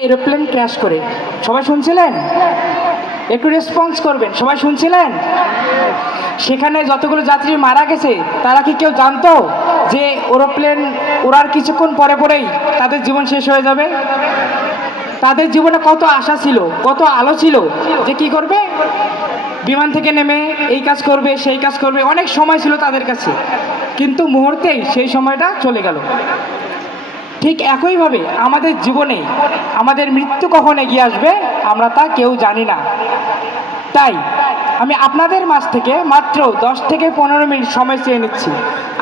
Aeroplane crash করে। সবাই শুনছিলেন? একটু রেসপন্স করবেন। সবাই শুনছিলেন? সেখানে যতগুলো যাত্রী মারা গেছে, তারা কি কেউ জানতো যে এরোপ্লেন ওড়ার কিছুক্ষণ পরে পরেই তাদের জীবন শেষ হয়ে যাবে? তাদের জীবনে কত আশা ছিল, কত আলো ছিল যে কি করবে? বিমান থেকে নেমে এই কাজ করবে, সেই কাজ করবে। অনেক সময় ছিল তাদের কাছে। কিন্তু মুহূর্তেই সেই সময়টা চলে গেল। ঠিক একইভাবে আমাদের জীবনে আমাদের মৃত্যু কখন এগিয়ে আসবে, আমরা তা কেউ জানি না। তাই আমি আপনাদের মাঝ থেকে মাত্র দশ থেকে পনেরো মিনিট সময় চেয়ে নিচ্ছি।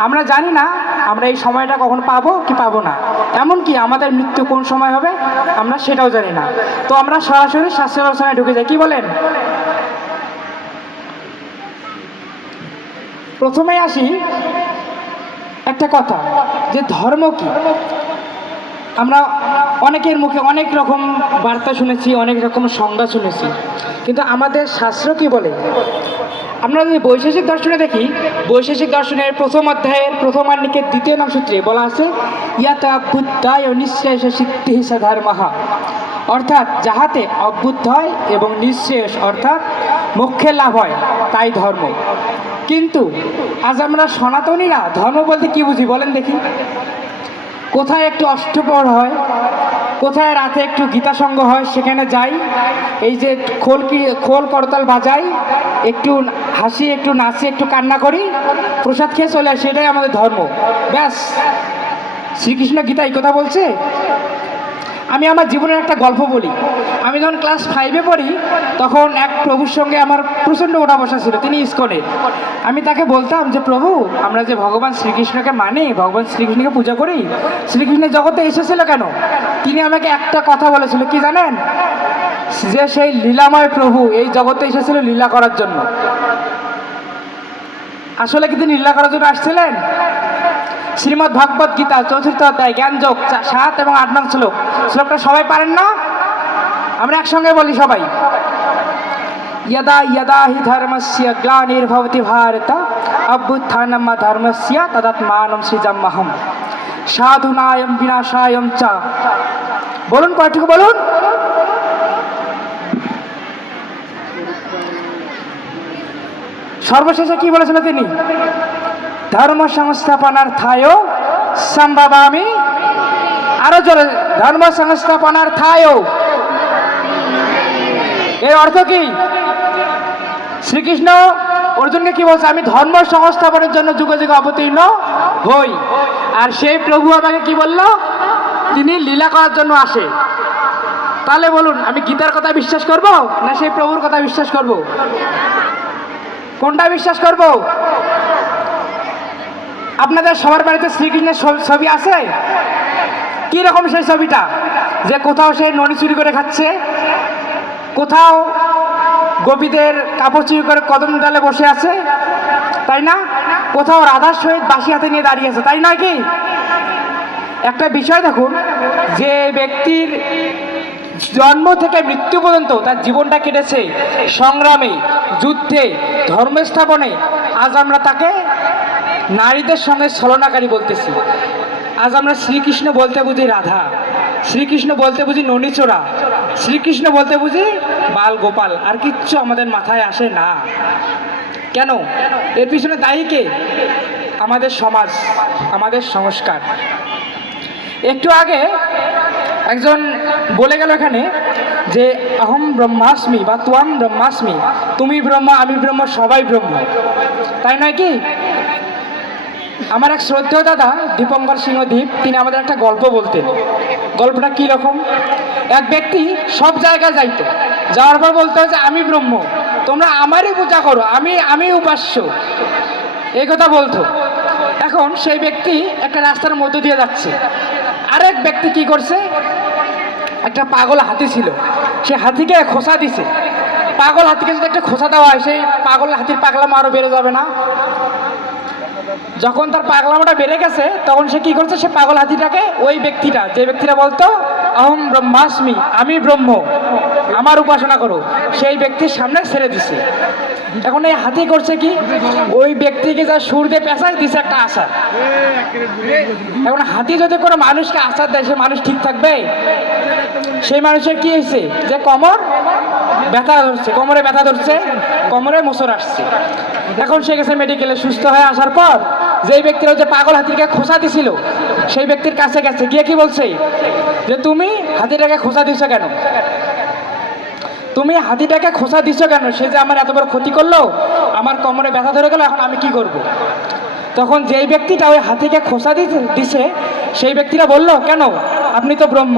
আমরা জানি না আমরা এই সময়টা কখন পাবো কি পাবো না। এমনকি আমাদের মৃত্যু কোন সময় হবে, আমরা সেটাও জানি না। তো আমরা সরাসরি স্বাস্থ্য ব্যবস্থায় ঢুকে যাই। কি বলেন? প্রথমে আসি একটা কথা, যে ধর্ম কি? আমরা অনেকের মুখে অনেক রকম বার্তা শুনেছি, অনেক রকম সংজ্ঞা শুনেছি। কিন্তু আমাদের শাস্ত্র কি বলে? আমরা যদি বৈশেষিক দর্শনে দেখি, বৈশেষিক দর্শনের প্রথম অধ্যায়ের প্রথম আন্নিকের দ্বিতীয় নাম সূত্রে বলা আছে, ইয়াতা বুদ্ধায় নিঃশ্রেষ সিদ্ধি ধর্মহা অর্থাৎ যাহাতে অভ্যুদয় এবং নিঃশেষ, অর্থাৎ মোক্ষের লাভ হয়, তাই ধর্ম। কিন্তু আজ আমরা সনাতনীরা ধর্ম বলতে কি বুঝি? বলেন দেখি। কোথায় একটু অষ্টপর হয়, কোথায় রাতে একটু গীতা সঙ্গ হয়, সেখানে যাই। এই যে খোল কি, খোল করতাল বাজাই, একটু হাসি, একটু নাচি, একটু কান্না করি, প্রসাদ খেয়ে চলে আসি, এটাই আমাদের ধর্ম। ব্যাস, শ্রীকৃষ্ণ গীতা এই কথা বলছে? আমি আমার জীবনের একটা গল্প বলি। আমি যখন ক্লাস ফাইভে পড়ি, তখন এক প্রভুর সঙ্গে আমার প্রচণ্ড ওঠা বসা ছিল, তিনি ইস্কনের আমি তাকে বলতাম যে, প্রভু, আমরা যে ভগবান শ্রীকৃষ্ণকে মানি, ভগবান শ্রীকৃষ্ণকে পূজা করি, শ্রীকৃষ্ণের জগতে এসেছিল কেন? তিনি আমাকে একটা কথা বলেছিল, কি জানেন? যে সেই লীলাময় প্রভু এই জগতে এসেছিল লীলা করার জন্য। আসলে কি তিনি লীলা করার জন্য আসছিলেন? শ্রীমদ ভাগবত গীতা চতুর্থ অধ্যায় জ্ঞানযোগ চা- সাত এবং আট নং শ্লোক শ্লোকটা সবাই পারেন না আমরা একসঙ্গে বলি সবাই यदा यदा हि धर्मस्य ग्लानिर्भवति भारत अभ्युत्थानम धर्मस्य तदात्मानं सृजाम्यहम् সাধুনায়ম বিনাশায়ম চা বলুন কয়টুকু বলুন সর্বশেষে কি বলেছিল তিনি ধর্ম সংস্থাপনার্থায় সম্ভবামি। আরও জোরে ধর্ম সংস্থাপনার্থায় এর অর্থ কি? শ্রীকৃষ্ণ অর্জুনকে কি বলছে? আমি ধর্ম সংস্থাপনের জন্য যুগে যুগে অবতীর্ণ হই। আর সেই প্রভু আমাকে কি বলল? তিনি লীলা করার জন্য আসে। তাহলে বলুন, আমি গীতার কথা বিশ্বাস করব না সেই প্রভুর কথা বিশ্বাস করব? কোনটা বিশ্বাস করব? আপনাদের সবার বাড়িতে শ্রীকৃষ্ণের ছবি- আছে? কি রকম সেই ছবিটা? যে কোথাও সে ননি চুরি করে খাচ্ছে, কোথাও গোপীদের কাপড় চুরি করে কদম ডালে বসে আছে, তাই না? কোথাও রাধার সহিত বাসি হাতে নিয়ে দাঁড়িয়ে আছে, তাই নয় কি? একটা বিষয় দেখুন, যে ব্যক্তির জন্ম থেকে মৃত্যু পর্যন্ত তার জীবনটা কেটেছে সংগ্রামে, যুদ্ধে ধর্ম স্থাপনে আজ আমরা তাকে নারীদের সঙ্গে ছলনাকারী বলতেছি। আজ আমরা শ্রীকৃষ্ণ বলতে বুঝি রাধা, শ্রীকৃষ্ণ বলতে বুঝি ননীচোরা, শ্রীকৃষ্ণ বলতে বুঝি বাল গোপাল, আর কিচ্ছু আমাদের মাথায় আসে না। কেন? এর পিছনে দায়ী কে? আমাদের সমাজ, আমাদের সংস্কার। একটু আগে একজন বলে গেল এখানে যে অহম ব্রহ্মাস্মি বা তুয়াম ব্রহ্মাস্মি, তুমি ব্রহ্ম, আমি ব্রহ্ম, সবাই ব্রহ্ম। তাই নয় কি? আমার এক শ্রদ্ধেয় দাদা, দীপঙ্কর দীপ, তিনি আমাদের একটা গল্প বলতেন। গল্পটা কী রকম? এক ব্যক্তি সব জায়গায় যাইতো। যাওয়ার পর বলতে হয় যে, আমি ব্রহ্ম, তোমরা আমারই পূজা করো, আমি আমি উপাস্য। এই কথা বলতো। এখন সেই ব্যক্তি একটা রাস্তার মধ্য দিয়ে যাচ্ছে। আরেক ব্যক্তি কি করছে? একটা পাগল হাতি ছিল। সে হাতিকে খোসা দিছে। পাগল হাতিকে যদি একটা খোসা দেওয়া হয় সেই পাগল হাতির পাগলামো আরও বেড়ে যাবে না? যখন তার পাগলামোটা বেড়ে গেছে, তখন সে কি করছে? সে পাগল হাতিটাকে ওই ব্যক্তিটা, যে ব্যক্তিটা বলতো, অহম ব্রহ্মাস্মি, আমি ব্রহ্ম, আমার উপাসনা করো। সেই ব্যক্তির সামনে ছেড়ে দিছে। এখন এই হাতি করছে কি? ওই ব্যক্তিকে যা সুর দিয়ে পেঁচায় দিছে একটা আশা। এখন হাতি যদি কোনো মানুষকে আশা দেয়, সে মানুষ ঠিক থাকবে? সেই মানুষের কি হয়েছে? যে কমর ব্যথা ধরছে, কোমরে ব্যথা ধরছে, কোমরে মোসর আসছে। এখন সে গেছে মেডিকেলে সুস্থ হয়ে আসার পর যেই ব্যক্তিরা যে পাগল হাতিকে খোসা দিছিল, সেই ব্যক্তির কাছে গেছে। গিয়ে কি বলছে? যে তুমি হাতিটাকে খোসা দিছো কেন? তুমি হাতিটাকে খোসা দিছো কেন? সে যে আমার এত বড় ক্ষতি করল, আমার কোমরে ব্যথা ধরে গেল, এখন আমি কি করব। তখন যেই ব্যক্তিটা ওই হাতিকে খোসা দিছে, সেই ব্যক্তিরা বলল, কেন? আপনি তো ব্রহ্ম।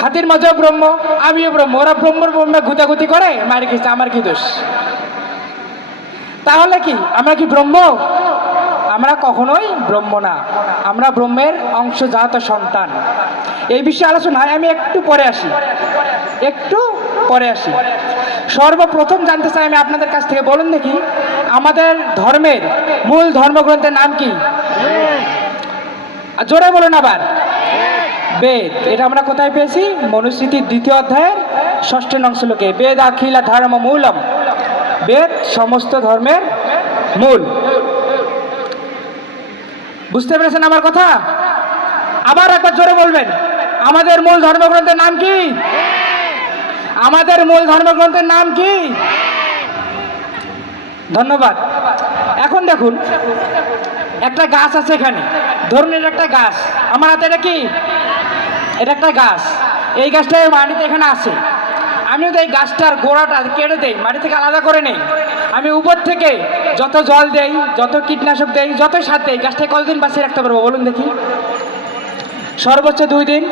হাতির মাঝেও ব্রহ্ম, আমিও ব্রহ্ম। ওরা ব্রহ্মর ব্রহ্মে গুতাগুতি করে মারি খেয়েছে আমার কি দোষ? তাহলে কি, আমরা কি ব্রহ্ম? আমরা কখনোই ব্রহ্ম না। আমরা ব্রহ্মের অংশজাত সন্তান। এই বিষয়ে আলোচনায় আমি একটু পরে আসি। একটু পরে আসি। সর্বপ্রথম জানতে চাই আমি আপনাদের কাছ থেকে, বলুন দেখি, আমাদের ধর্মের মূল ধর্মগ্রন্থের নাম কি? জোরে বলুন আবার। বেদ। এটা আমরা কোথায় পেয়েছি? মনুস্মৃতির দ্বিতীয় অধ্যায়ের ষষ্ঠ নং শ্লোকে। বেদ আখিলা ধর্ম মূলম। বেদ সমস্ত ধর্মের মূল। বুঝতে পেরেছেন আমার কথা? আবার একবার জোরে বলবেন। আমাদের মূল ধর্মগ্রন্থের নাম কি? আমাদের মূল ধর্মগ্রন্থের নাম কি? ধন্যবাদ। এখন দেখুন, একটা গাছ আছে এখানে। ধরুন এটা একটা গাছ। আমার হাতে এটা কি? এটা একটা গাছ। এই গাছটা মাটিতে এখানে আছে। আমিও তো এই গাছটার গোড়াটা কেটে দেই, মাটি থেকে আলাদা করে নেই। আমি উপর থেকে যত জল দেই, যত কীটনাশক দেই যত সার দেই গাছটাকে কতদিন বাঁচিয়ে রাখতে পারব বলুন দেখি? সর্বোচ্চ দুই দিন,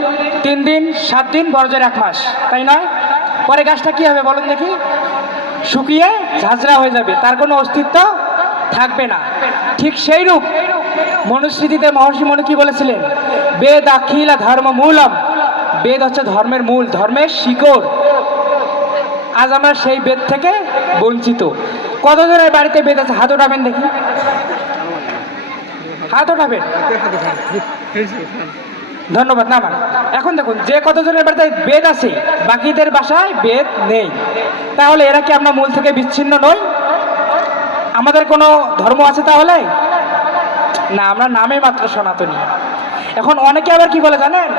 তিন দিন, সাত দিন, বড়জোর এক মাস, তাই নয়? পরে গাছটা কি হবে বলুন দেখি? শুকিয়ে ঝাঁঝরা হয়ে যাবে, তার কোনো অস্তিত্ব থাকবে না। ঠিক সেই রূপ মনুস্মৃতিতে মহর্ষি মনু কি বলেছিলেন? বেদ আখিলা ধর্ম মূলম। বেদ হচ্ছে ধর্মের মূল, ধর্মের শিকড়। আজ আমরা সেই বেদ থেকে বঞ্চিত। কতজনের বাড়িতে বেদ আছে? হাত ওঠাবেন দেখি। হাত ওঠাবেন। ধন্যবাদ, না আমার এখন দেখুন, যে কতজনের বাড়িতে বেদ আছে, বাকিদের বাসায় বেদ নেই। তাহলে এরা কি আমরা মূল থেকে বিচ্ছিন্ন নই? আমাদের কোনো ধর্ম আছে তাহলে? না, আমরা নামে মাত্র সনাতনী। এখন অনেকে আবার কি বলে জানেন?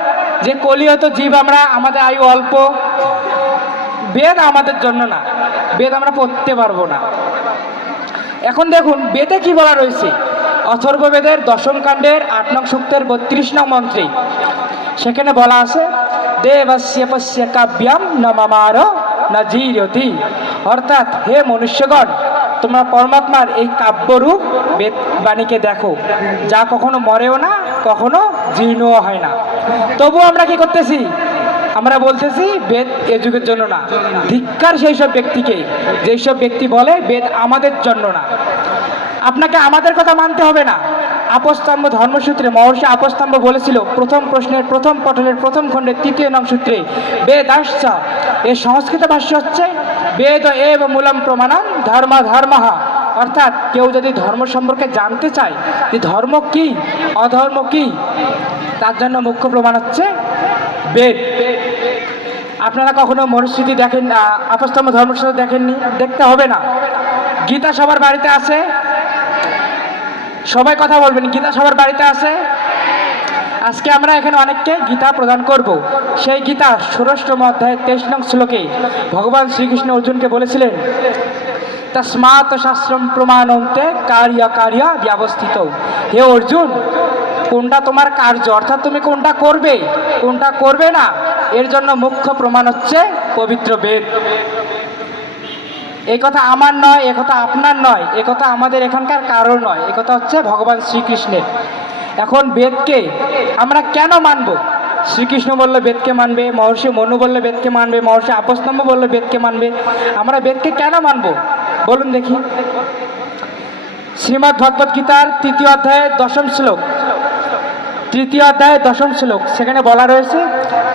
যে কলিয়ত জীব আমরা, আমাদের আয়ু অল্প বেদ আমাদের জন্য না। বেদ আমরা পড়তে পারব না। এখন দেখুন, বেদে কি বলা রয়েছে? অথর্ববেদের দশম কাণ্ডের আট নং সূক্তের বত্রিশ নং মন্ত্রী। সেখানে বলা আছে, দেবস্য পশ্য কাব্যাম ন মামার না জিরতি। অর্থাৎ, হে মনুষ্যগণ, তোমরা পরমাত্মার এই কাব্যরূপ বেদ বাণীকে দেখো। যা কখনো মরেও না, কখনো জীর্ণও হয় না। তবু আমরা কি করতেছি? আমরা বলতেছি বেদ এ যুগের জন্য না। ধিক্কার সেই সব ব্যক্তিকে যেই সব ব্যক্তি বলে বেদ আমাদের জন্য না। আপনাকে আমাদের কথা মানতে হবে না। আপস্তম্ভ ধর্মসূত্রে মহর্ষি আপস্তম্ভ বলেছিল, প্রথম প্রশ্নের প্রথম পটলের প্রথম খণ্ডের তৃতীয় নং সূত্রে, বেদ আসছ। এর সংস্কৃত ভাষ্য হচ্ছে, বেদ এব মূলম প্রমাণম ধর্ম ধর্মহা অর্থাৎ কেউ যদি ধর্ম সম্পর্কে জানতে চায় যে ধর্ম কি, অধর্ম কি, তার জন্য মুখ্য প্রমাণ হচ্ছে বেদ। আপনারা কখনো মনুস্মৃতি দেখেন আপস্তম ধর্মসূত্র দেখেননি? দেখতে হবে না। গীতা সবার বাড়িতে আছে। সবাই কথা বলবেন, গীতা সবার বাড়িতে আছে? আজকে আমরা এখানে অনেককে গীতা প্রদান করব। সেই গীতা ষোড়ষ্টম অধ্যায়ের তেইশ নং শ্লোকে ভগবান শ্রীকৃষ্ণ অর্জুনকে বলেছিলেন, তস্মাৎ শাস্ত্রম প্রমাণন্তে কার্য কার্য ব্যবস্থিত। হে অর্জুন, কোনটা তোমার কার্য? অর্থাৎ তুমি কোনটা করবে? কোনটা করবে না? এর জন্য মুখ্য প্রমাণ হচ্ছে পবিত্র বেদ। এই কথা আমার নয়, এ কথা আপনার নয়, এ কথা আমাদের এখানকার কারোর নয়, এ কথা হচ্ছে ভগবান শ্রীকৃষ্ণের। এখন বেদকে আমরা কেন মানব? শ্রীকৃষ্ণ বললে, বেদকে মানবে, মহর্ষি মনু বললে, বেদকে মানবে, মহর্ষি আপস্তম্ভ বললে, বেদকে মানবে। আমরা বেদকে কেন মানব? বলুন দেখি। শ্রীমদ্ ভগবদ গীতার তৃতীয় অধ্যায়ের দশম শ্লোক। তৃতীয় অধ্যায়ের দশম শ্লোক, সেখানে বলা রয়েছে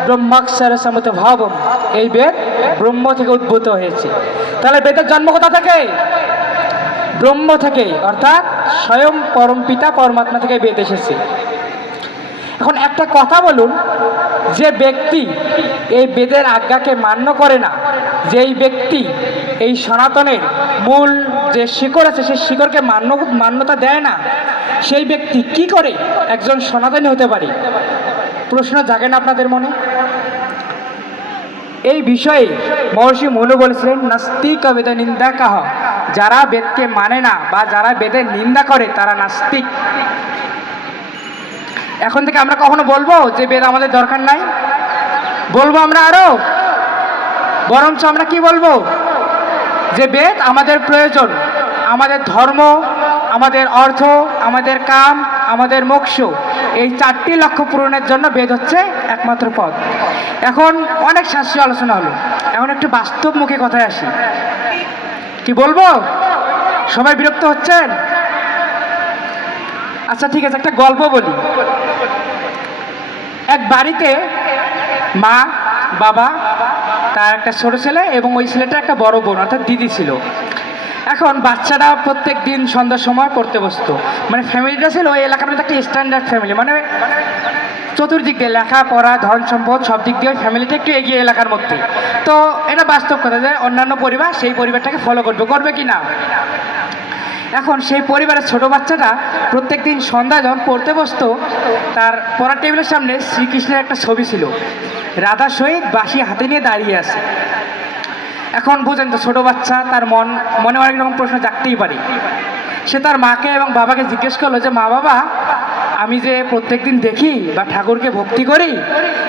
ব্রহ্মাক্ষর সমত ভাবম এই বেদ ব্রহ্ম থেকে উদ্ভূত হয়েছে। তাহলে বেদের জন্ম কোথা থেকে? ব্রহ্ম থেকে, অর্থাৎ স্বয়ং পরম পিতা পরমাত্মা থেকে বেদ এসেছে। এখন একটা কথা বলুন, যে ব্যক্তি এই বেদের আজ্ঞাকে মান্য করে না, যেই ব্যক্তি এই সনাতনের মূল যে শিকড় আছে, সেই শিকড়কে মান্য মান্যতা দেয় না, সেই ব্যক্তি কি করে একজন সনাতনী হতে পারে? প্রশ্ন জাগে না আপনাদের মনে? এই বিষয়ে মহর্ষি মনু বলেছিলেন, নাস্তিক বেদ নিন্দা কাহ। যারা বেদকে মানে না বা যারা বেদের নিন্দা করে, তারা নাস্তিক। এখন থেকে আমরা কখনো বলব যে বেদ আমাদের দরকার নাই? বলব আমরা আরও? বরঞ্চ আমরা কি বলব? যে বেদ আমাদের প্রয়োজন, আমাদের ধর্ম, আমাদের অর্থ, আমাদের কাম, আমাদের মোক্ষ। এই চারটি লক্ষ্য পূরণের জন্য বেদ হচ্ছে একমাত্র পথ এখন অনেক শাস্ত্রীয় আলোচনা হলো। এখন একটু বাস্তব মুখে কথায় আসি। কি বলব? সবাই বিরক্ত হচ্ছেন? আচ্ছা ঠিক আছে, একটা গল্প বলি। এক বাড়িতে মা, বাবা, তার একটা ছোট ছেলে এবং ওই ছেলেটা একটা বড় বোন, অর্থাৎ দিদি ছিল। এখন বাচ্চারা প্রত্যেক দিন সন্ধ্যার সময় পড়তে বসতো। মানে ফ্যামিলিটা ছিল ওই এলাকার মধ্যে একটা স্ট্যান্ডার্ড ফ্যামিলি মানে চতুর্দিক দিয়ে লেখাপড়া ধন সম্পদ সব দিক দিয়ে ফ্যামিলিটা একটু এগিয়ে এলাকার মধ্যে। তো এটা বাস্তব কথা যে অন্যান্য পরিবার সেই পরিবারটাকে ফলো করবে করবে কি না এখন সেই পরিবারের ছোট বাচ্চাটা প্রত্যেক দিন সন্ধ্যা যখন পড়তে বসতো, তার পড়ার টেবিলের সামনে শ্রীকৃষ্ণের একটা ছবি ছিল। রাধা সহিত বাসি হাতে নিয়ে দাঁড়িয়ে আছে। এখন বুঝেন তো ছোটো বাচ্চা, তার মন, মনে অনেক রকম প্রশ্ন জাগতেই পারে। সে তার মাকে এবং বাবাকে জিজ্ঞেস করল যে, মা বাবা, আমি যে প্রত্যেকদিন দেখি বা ঠাকুরকে ভক্তি করি,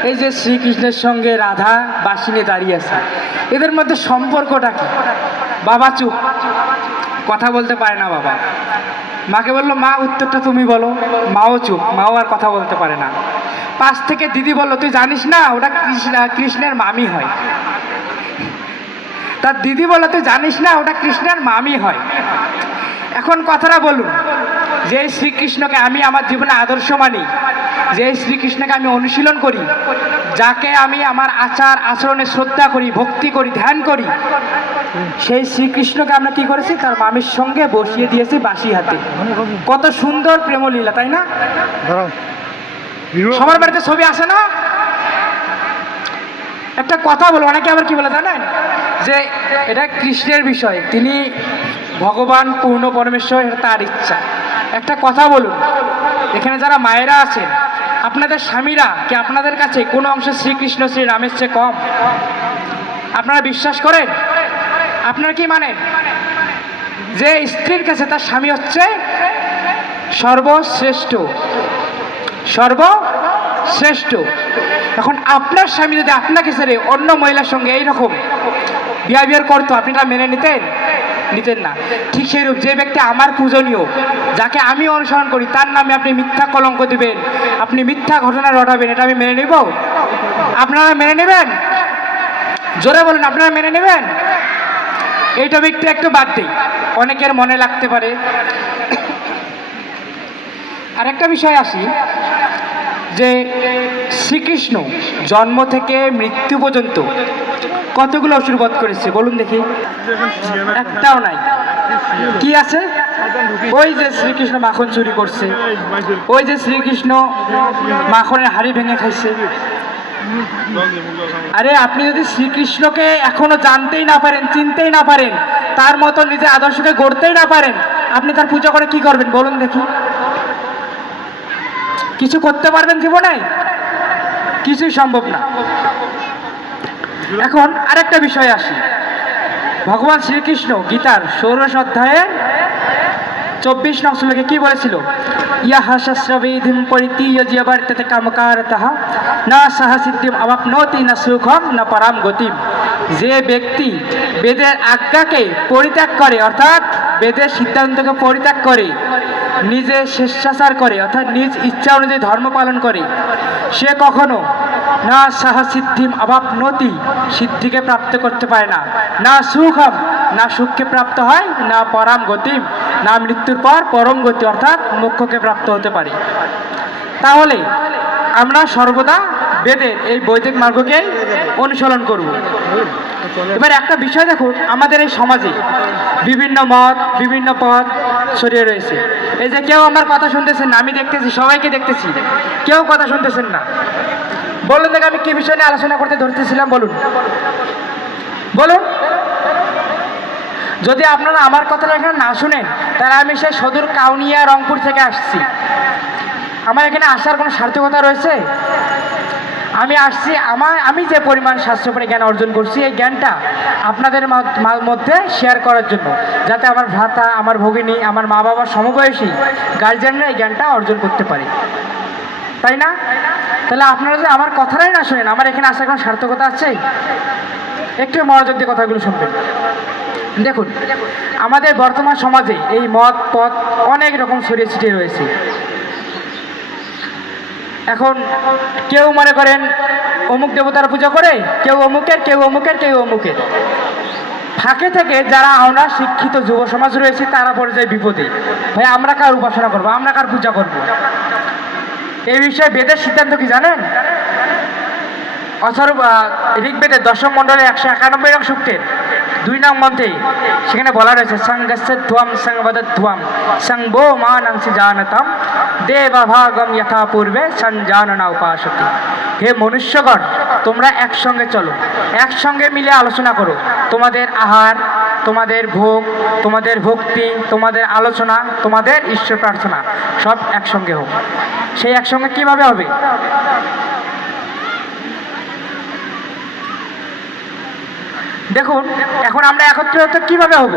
এই যে শ্রীকৃষ্ণের সঙ্গে রাধা বাঁশি নিয়ে দাঁড়িয়ে আছে, এদের মধ্যে সম্পর্কটা কি? বাবা চুপ। কথা বলতে পারে না বাবা। মাকে বলল, মা, উত্তরটা তুমি বলো। মাও চুপ, মাও আর কথা বলতে পারে না। পাশ থেকে দিদি বলল, তুই জানিস না, ওটা কৃষ্ণ, কৃষ্ণের মামি হয়। তার দিদি বলল তুই জানিস না ওটা কৃষ্ণের মামি হয়। এখন কথাটা বলুন যে শ্রীকৃষ্ণকে আমি আমার জীবনে আদর্শ মানি যে শ্রীকৃষ্ণকে আমি অনুশীলন করি যাকে আমি আমার আচার আচরণে শ্রদ্ধা করি ভক্তি করি ধ্যান করি সেই শ্রীকৃষ্ণকে আমরা কি করেছি? তার মামির সঙ্গে বসিয়ে দিয়েছি বাসি হাতে। কত সুন্দর প্রেমলীলা তাই না? সবার বাড়িতে ছবি আসে না? একটা কথা বলো অনেকে আবার কি বলে জানেন? যে এটা কৃষ্ণের বিষয়, তিনি ভগবান পূর্ণ পরমেশ্বর তার ইচ্ছা। একটা কথা বলুন, এখানে যারা মায়েরা আছেন, আপনাদের স্বামীরা কি আপনাদের কাছে কোনো অংশে শ্রীকৃষ্ণ শ্রী রামের চেয়ে কম? আপনারা বিশ্বাস করেন? আপনারা কি মানেন? যে স্ত্রীর কাছে তার স্বামী হচ্ছে সর্বশ্রেষ্ঠ। সর্বশ্রেষ্ঠ। এখন আপনার স্বামী যদি আপনাকে ছেড়ে অন্য মহিলার সঙ্গে এইরকম বিহেভিয়ার করতো আপনি তা মেনে নিতেন? নিতেন না। ঠিক সেইরূপ যে ব্যক্তি আমার পূজনীয়, যাকে আমি অনুসরণ করি, তার নামে আপনি মিথ্যা কলঙ্ক দিবেন, আপনি মিথ্যা ঘটনা রটাবেন, এটা আমি মেনে নিব? আপনারা মেনে নেবেন? জোরে বলুন, আপনারা মেনে নেবেন? এই টপিকটা একটু বাদ দিই। অনেকের মনে লাগতে পারে। আরেকটা বিষয় আসি, যে শ্রীকৃষ্ণ জন্ম থেকে মৃত্যু পর্যন্ত কতগুলো অসুরবধ করেছে? বলুন দেখি। একটাও নাই। কি আছে? ওই যে শ্রীকৃষ্ণ মাখন চুরি করছে। ওই যে শ্রীকৃষ্ণ মাখনের হাড়ি ভেঙে খাইছে। আরে, আপনি যদি শ্রীকৃষ্ণকে এখনও জানতেই না পারেন, চিনতেই না পারেন, তার মতো নিজের আদর্শকে গড়তেই না পারেন, আপনি তার পূজা করে কি করবেন? বলুন দেখি। কিছু করতে পারবেন জীবনে? কিছুই সম্ভব না। এখন আরেকটা বিষয় আসি। ভগবান শ্রীকৃষ্ণ গীতার ষোড়শ অধ্যায়ে চব্বিশ নং শ্লোকে কি বলেছিল? ইহা শস্ত্রবিধিম পরিতীয় জীবর্ততে কামকারতঃ। না সহ সিদ্ধিম অবাপনতি না সুখম না পরাম গতিম। যে ব্যক্তি বেদের আজ্ঞাকে পরিত্যাগ করে, অর্থাৎ বেদের সিদ্ধান্তকে পরিত্যাগ করে নিজে স্বেচ্ছাচার করে, অর্থাৎ নিজ ইচ্ছা অনুযায়ী ধর্ম পালন করে, সে কখনো না সাহ সিদ্ধিম নতি সিদ্ধিকে প্রাপ্ত করতে পারে না। না সুখম, না সুখকে প্রাপ্ত হয়, না পরাম গতিম, না মৃত্যুর পর পরম গতি অর্থাৎ মোক্ষকে প্রাপ্ত হতে পারে। তাহলে আমরা সর্বদা বেদের এই বৈদিক মার্গকে অনুসরণ করব। এবার একটা বিষয় দেখুন, আমাদের এই সমাজে বিভিন্ন মত, বিভিন্ন পথ ছড়িয়ে রয়েছে। এই যে কেউ আমার কথা শুনতেছেন না, আমি দেখতেছি, সবাইকে দেখতেছি, কেউ কথা শুনতেছেন না। বলুন দেখে আমি কি বিষয় নিয়ে আলোচনা করতে ধরতেছিলাম, বলুন। বলুন। যদি আপনারা আমার কথাটা এখানে না শুনেন, তাহলে আমি সেই সদূর কাউনিয়া রংপুর থেকে আসছি। আমার এখানে আসার কোনো সার্থকতা রয়েছে? আমি আসছি, আমার, আমি যে পরিমাণ শাস্ত্রপরে জ্ঞান অর্জন করছি, এই জ্ঞানটা আপনাদের মধ্যে শেয়ার করার জন্য, যাতে আমার ভ্রাতা, আমার ভগিনী, আমার মা বাবার সমবয়সী গার্জিয়ানরা এই জ্ঞানটা অর্জন করতে পারে। তাই না? তাহলে আপনারা যে আমার কথাটাই না শোনেন, আমার এখানে আসার কোনো সার্থকতা আছে? একটু মনোযোগ দিয়ে কথাগুলো শুনবেন। দেখুন, আমাদের বর্তমান সমাজে এই মত পথ অনেক রকম ছড়িয়ে ছিটিয়ে রয়েছে। এখন কেউ মনে করেন অমুক দেবতার পূজা করে, কেউ অমুকের কেউ অমুকের কেউ অমুকের। ফাঁকে থেকে যারা আমরা শিক্ষিত যুব সমাজ রয়েছে, তারা পড়ে যায় বিপদে। ভাই, আমরা কার উপাসনা করব? আমরা কার পূজা করব? এই বিষয়ে বেদের সিদ্ধান্ত কি জানেন? অথর্ব আহ, ঋগ্বেদের দশম মণ্ডলে একশো একানব্বই নং সূক্তের দুই নং মন্ত্রে সেখানে বলা রয়েছে সঙ্গস্য ধ্বম সংবদ ধ্বম সংবো মানংসি জানতম দেবভাগম যথা পূর্বে সঞ্জাননা উপাসতি। হে মনুষ্যগণ তোমরা একসঙ্গে চলো একসঙ্গে মিলে আলোচনা করো। তোমাদের আহার তোমাদের ভোগ তোমাদের ভক্তি তোমাদের আলোচনা তোমাদের ঈশ্বর প্রার্থনা সব একসঙ্গে হোক। সেই একসঙ্গে কীভাবে হবে? দেখুন, এখন আমরা একত্রে একত্রিত কীভাবে হব?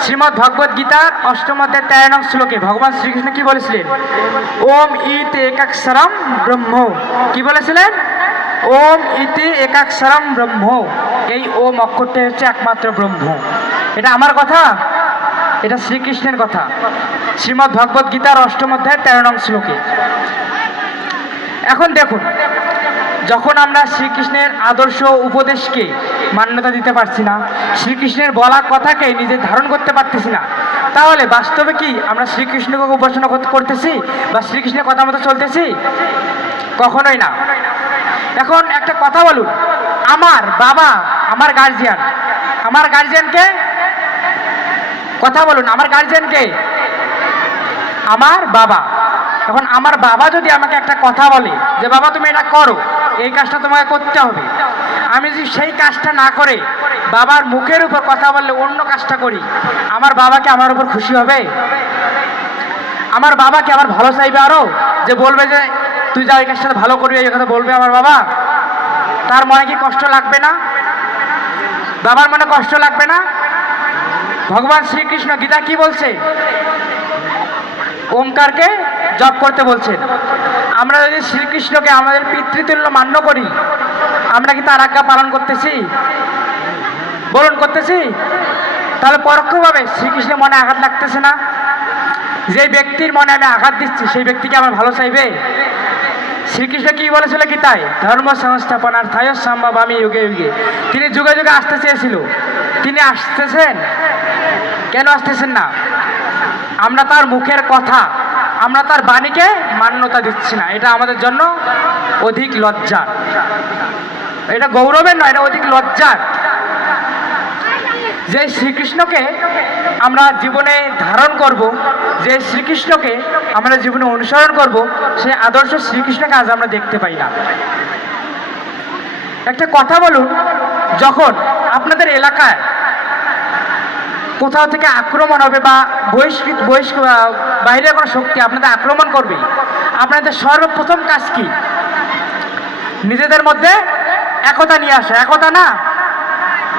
শ্রীমদ্ ভগবদ গীতার অষ্টম অধ্যায়, তেরো নং শ্লোকে। ভগবান শ্রীকৃষ্ণ কি বলেছিলেন? ওম ইতে একাক্ষরম ব্রহ্ম। কি বলেছিলেন? ওম ইতি একাক্ষরম ব্রহ্ম। এই ওম অক্ষরটা হচ্ছে একমাত্র ব্রহ্ম। এটা আমার কথা? এটা শ্রীকৃষ্ণের কথা। শ্রীমদ্ ভগবদ গীতার অষ্টম অধ্যায় তেরো নং শ্লোকে। এখন দেখুন, যখন আমরা শ্রীকৃষ্ণের আদর্শ উপদেশকে মান্যতা দিতে পারছি না, শ্রীকৃষ্ণের বলা কথাকে নিজে ধারণ করতে পারতেছি না, তাহলে বাস্তবে কি আমরা শ্রীকৃষ্ণকে উপাসনা করতেছি বা শ্রীকৃষ্ণের কথা মতো চলতেছি? কখনোই না। এখন একটা কথা বলুন, আমার বাবা আমার গার্জিয়ান আমার গার্জিয়ানকে কথা বলুন, আমার গার্জিয়ানকে আমার বাবা। এখন আমার বাবা যদি আমাকে একটা কথা বলে যে, বাবা, তুমি এটা করো, এই কাজটা তোমাকে করতে হবে। আমি যদি সেই কাজটা না করে বাবার মুখের উপর কথা বললে অন্য কাজটা করি, আমার বাবাকে আমার উপর খুশি হবে? আমার বাবাকে আমার ভালো চাইবে আরও যে বলবে যে, তুই যা এই কাজটা ভালো করবি, এই কথা বলবে আমার বাবা। তার মনে কি কষ্ট লাগবে না? বাবার মনে কষ্ট লাগবে না? ভগবান শ্রীকৃষ্ণ গীতা কি বলছে? ওমকারকে জপ করতে বলছেন। আমরা যদি শ্রীকৃষ্ণকে আমাদের পিতৃতুল্য মান্য করি, আমরা কি তার আজ্ঞা পালন করতেছি? বলুন, করতেছি? তাহলে পরোক্ষভাবে শ্রীকৃষ্ণের মনে আঘাত লাগতেছে না? যে ব্যক্তির মনে আমি আঘাত দিচ্ছি, সেই ব্যক্তিকে আমার ভালো চাইবে? শ্রীকৃষ্ণ কি বলেছিল গীতায়? ধর্ম সংস্থাপনার থায় সম্ভব আমি যুগে যুগে। তিনি যুগে যুগে আসতে চেয়েছিল। তিনি আসতেছেন? কেন আসতেছেন না? আমরা তার মুখের কথা, আমরা তার বাণীকে মান্যতা দিচ্ছি না। এটা আমাদের জন্য অধিক লজ্জার। এটা গৌরবের নয়, এটা অধিক লজ্জার। যে শ্রীকৃষ্ণকে আমরা জীবনে ধারণ করব, যে শ্রীকৃষ্ণকে আমরা জীবনে অনুসরণ করব সেই আদর্শ শ্রীকৃষ্ণকে আজ আমরা দেখতে পাই না। একটা কথা বলুন, যখন আপনাদের এলাকায় কোথাও থেকে আক্রমণ হবে বা বহিষ্কৃত, বহিষ্ক বাইরের কোনো শক্তি আপনাদের আক্রমণ করবে আপনাদের সর্বপ্রথম কাজ কি? নিজেদের মধ্যে একতা নিয়ে আসা। একতা না?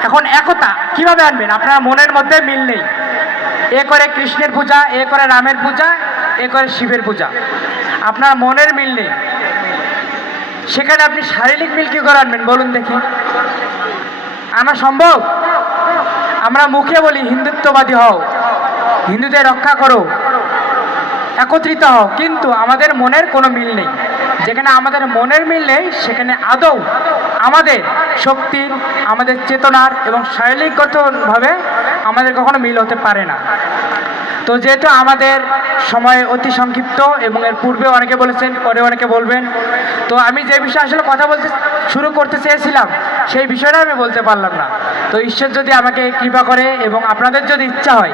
এখন একতা কীভাবে আনবেন? আপনার মনের মধ্যে মিল নেই। এ করে কৃষ্ণের পূজা, এ করে রামের পূজা, এ করে শিবের পূজা। আপনার মনের মিল নেই। সেখানে আপনি শারীরিক মিল কি করে আনবেন? বলুন দেখি। আনা সম্ভব? আমরা মুখে বলি, হিন্দুত্ববাদী হও, হিন্দুদের রক্ষা করো, একত্রিত হও। কিন্তু আমাদের মনের কোনো মিল নেই। যেখানে আমাদের মনের মিল নেই, সেখানে আদৌ আমাদের শক্তির, আমাদের চেতনার এবং শারীরিকগতভাবে আমাদের কখনো মিল হতে পারে না। তো যেহেতু আমাদের সময় অতি সংক্ষিপ্ত এবং এর পূর্বে অনেকে বলেছেন, পরে অনেকে বলবেন। তো আমি যে বিষয়ে আসলে কথা বলতে শুরু করতে চেয়েছিলাম, সেই বিষয়টা আমি বলতে পারলাম না। তো ঈশ্বর যদি আমাকে কৃপা করে এবং আপনাদের যদি ইচ্ছা হয়,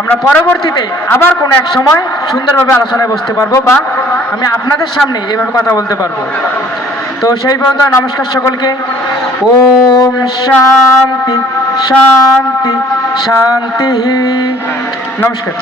আমরা পরবর্তীতে আবার কোনো এক সময় সুন্দরভাবে আলোচনায় বসতে পারব বা আমি আপনাদের সামনে এভাবে কথা বলতে পারব। তো সেই পর্যন্ত নমস্কার সকলকে। ওম শান্তি শান্তি শান্তি নমস্কার।